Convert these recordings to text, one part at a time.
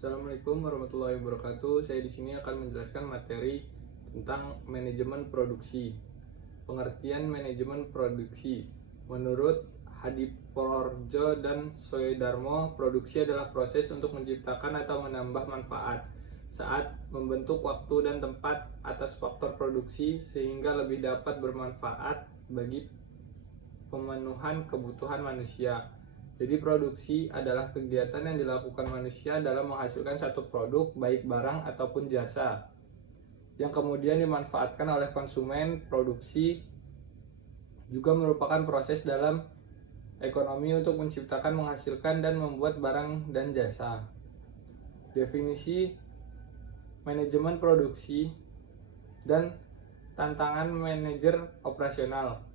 Assalamualaikum warahmatullahi wabarakatuh. Saya di sini akan menjelaskan materi tentang manajemen produksi. Pengertian manajemen produksi. Menurut Hadiporjo dan Soedarmo, produksi adalah proses untuk menciptakan atau menambah manfaat saat membentuk waktu dan tempat atas faktor produksi sehingga lebih dapat bermanfaat bagi pemenuhan kebutuhan manusia. Jadi produksi adalah kegiatan yang dilakukan manusia dalam menghasilkan satu produk, baik barang ataupun jasa, yang kemudian dimanfaatkan oleh konsumen. Produksi juga merupakan proses dalam ekonomi untuk menciptakan, menghasilkan, dan membuat barang dan jasa. Definisi manajemen produksi dan tantangan manajer operasional.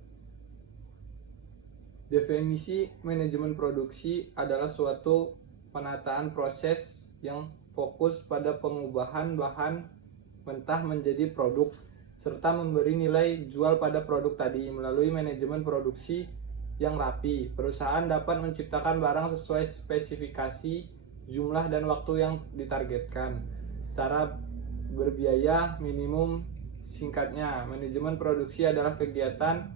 Definisi manajemen produksi adalah suatu penataan proses yang fokus pada pengubahan bahan mentah menjadi produk serta memberi nilai jual pada produk tadi. Melalui manajemen produksi yang rapi, perusahaan dapat menciptakan barang sesuai spesifikasi, jumlah, dan waktu yang ditargetkan secara berbiaya minimum. Singkatnya, manajemen produksi adalah kegiatan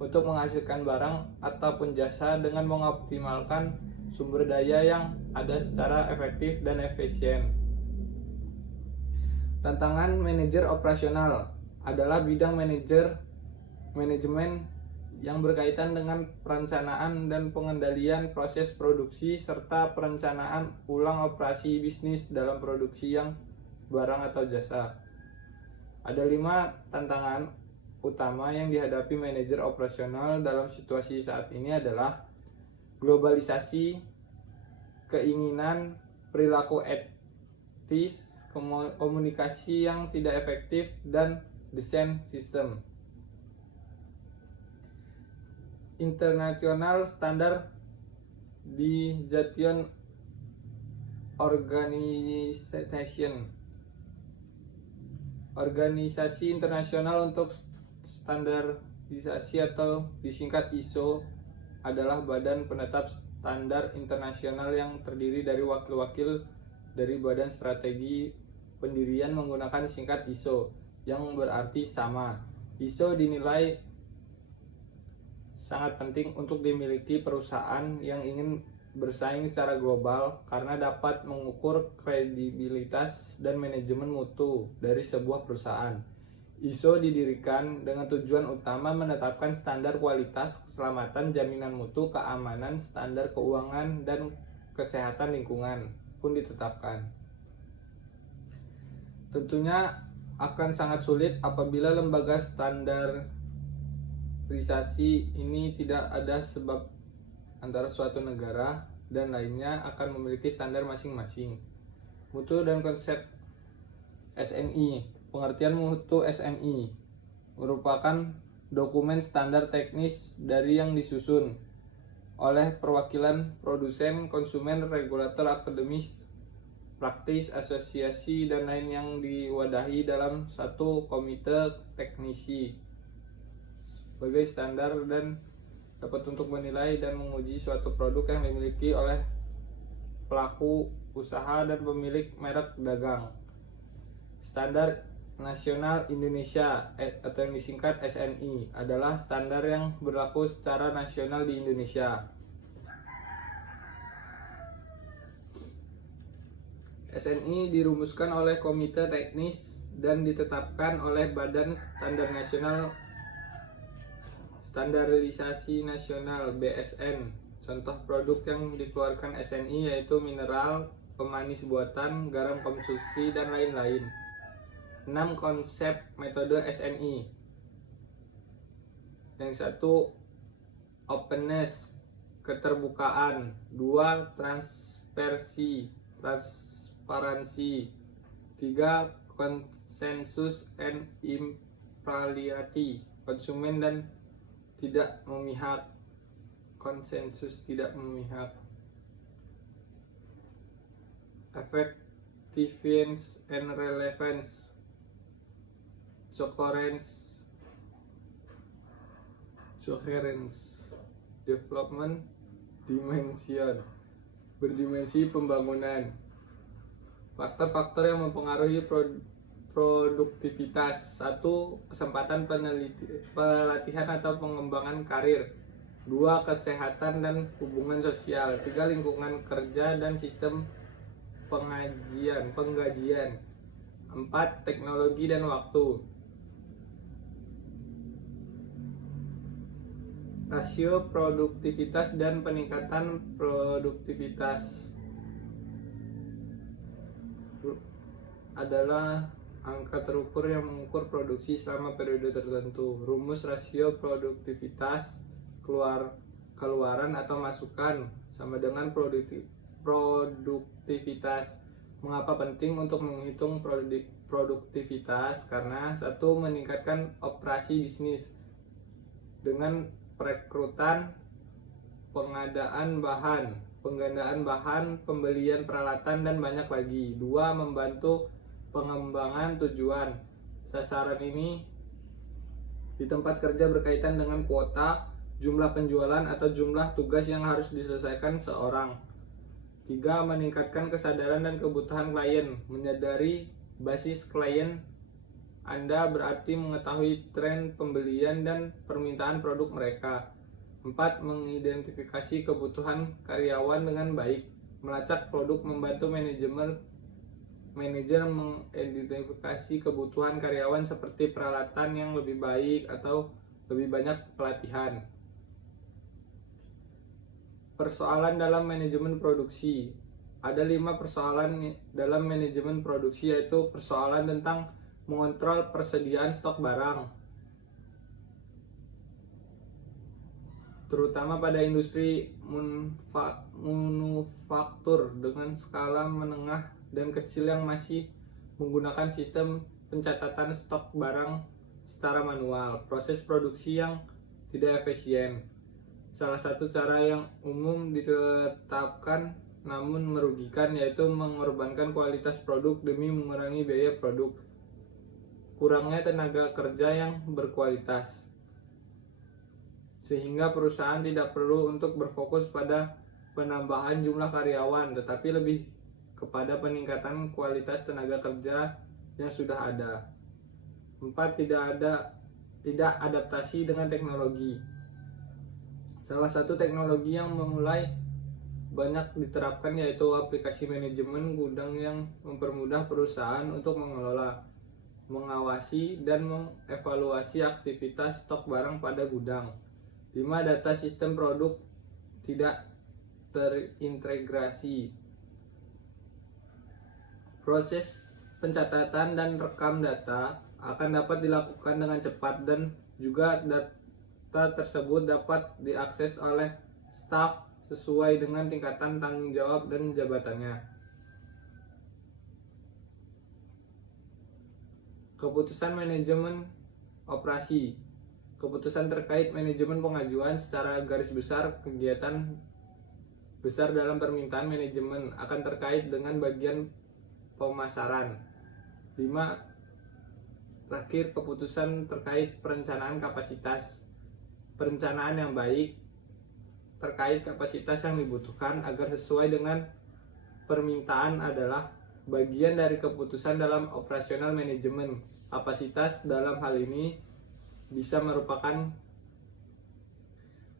untuk menghasilkan barang ataupun jasa dengan mengoptimalkan sumber daya yang ada secara efektif dan efisien. Tantangan manajer operasional adalah bidang manajemen yang berkaitan dengan perencanaan dan pengendalian proses produksi serta perencanaan ulang operasi bisnis dalam produksi yang barang atau jasa. Ada 5 tantangan utama yang dihadapi manajer operasional dalam situasi saat ini adalah globalisasi, keinginan, perilaku etis, komunikasi yang tidak efektif, dan desain sistem. International Standard Deviation Organization, organisasi internasional untuk standarisasi atau disingkat ISO, adalah badan penetap standar internasional yang terdiri dari wakil-wakil dari badan strategi pendirian menggunakan singkat ISO yang berarti sama. ISO dinilai sangat penting untuk dimiliki perusahaan yang ingin bersaing secara global karena dapat mengukur kredibilitas dan manajemen mutu dari sebuah perusahaan. ISO didirikan dengan tujuan utama menetapkan standar kualitas, keselamatan, jaminan mutu, keamanan, standar keuangan, dan kesehatan lingkungan pun ditetapkan. Tentunya akan sangat sulit apabila lembaga standarisasi ini tidak ada, sebab antara suatu negara dan lainnya akan memiliki standar masing-masing. Mutu dan konsep SNI. Pengertian mutu SNI merupakan dokumen standar teknis dari yang disusun oleh perwakilan produsen, konsumen, regulator, akademis, praktis, asosiasi, dan lain yang diwadahi dalam satu komite teknisi sebagai standar dan dapat untuk menilai dan menguji suatu produk yang dimiliki oleh pelaku usaha dan pemilik merek dagang. Standar Nasional Indonesia atau yang disingkat SNI adalah standar yang berlaku secara nasional di Indonesia. SNI dirumuskan oleh komite teknis dan ditetapkan oleh Badan Standar Nasional Standarisasi Nasional (BSN). Contoh produk yang dikeluarkan SNI yaitu mineral, pemanis buatan, garam konsumsi, dan lain-lain. 6 konsep metode SNI. Yang 1, openness, keterbukaan. 2, transparansi. 3, konsensus and impartiality, konsumen dan tidak memihak. Konsensus tidak memihak. Effectiveness and relevance. Coherence. Development dimension, berdimensi pembangunan. Faktor-faktor yang mempengaruhi produktivitas. 1. Kesempatan pelatihan atau pengembangan karir. 2. Kesehatan dan hubungan sosial. 3. Lingkungan kerja dan sistem penggajian. 4. Teknologi dan waktu. Rasio produktivitas dan peningkatan produktivitas adalah angka terukur yang mengukur produksi selama periode tertentu. Rumus rasio produktivitas keluaran atau masukan sama dengan produktivitas. Mengapa penting untuk menghitung produktivitas? Karena 1. Meningkatkan operasi bisnis dengan perekrutan, pengadaan bahan, penggandaan bahan, pembelian peralatan, dan banyak lagi. 2. Membantu pengembangan tujuan. Sasaran ini di tempat kerja berkaitan dengan kuota, jumlah penjualan, atau jumlah tugas yang harus diselesaikan seorang. 3. Meningkatkan kesadaran dan kebutuhan klien. Menyadari basis klien Anda berarti mengetahui tren pembelian dan permintaan produk mereka. 4. Mengidentifikasi kebutuhan karyawan dengan baik. Melacak produk membantu manajer mengidentifikasi kebutuhan karyawan seperti peralatan yang lebih baik atau lebih banyak pelatihan. Persoalan dalam manajemen produksi. Ada 5 persoalan dalam manajemen produksi, yaitu persoalan tentang mengontrol persediaan stok barang, terutama pada industri manufaktur dengan skala menengah dan kecil yang masih menggunakan sistem pencatatan stok barang secara manual, proses produksi yang tidak efisien. Salah satu cara yang umum ditetapkan namun merugikan yaitu mengorbankan kualitas produk demi mengurangi biaya produk. Kurangnya tenaga kerja yang berkualitas, sehingga perusahaan tidak perlu untuk berfokus pada penambahan jumlah karyawan, tetapi lebih kepada peningkatan kualitas tenaga kerja yang sudah ada. 4. Tidak adaptasi dengan teknologi. Salah satu teknologi yang mulai banyak diterapkan yaitu aplikasi manajemen gudang yang mempermudah perusahaan untuk mengelola, mengawasi, dan mengevaluasi aktivitas stok barang pada gudang. 5. Data sistem produk tidak terintegrasi. Proses pencatatan dan rekam data akan dapat dilakukan dengan cepat dan juga data tersebut dapat diakses oleh staf sesuai dengan tingkatan tanggung jawab dan jabatannya. Keputusan manajemen operasi. Keputusan terkait manajemen pengajuan secara garis besar kegiatan besar dalam permintaan manajemen akan terkait dengan bagian pemasaran. 5. Terakhir, keputusan terkait perencanaan kapasitas. Perencanaan yang baik terkait kapasitas yang dibutuhkan agar sesuai dengan permintaan adalah bagian dari keputusan dalam operasional manajemen. Kapasitas dalam hal ini bisa merupakan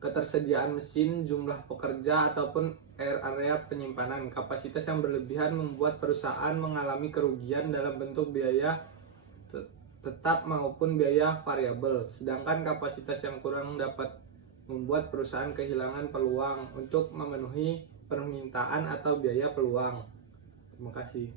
ketersediaan mesin, jumlah pekerja, ataupun area penyimpanan. Kapasitas yang berlebihan membuat perusahaan mengalami kerugian dalam bentuk biaya tetap maupun biaya variabel, sedangkan kapasitas yang kurang dapat membuat perusahaan kehilangan peluang untuk memenuhi permintaan atau biaya peluang. Terima kasih.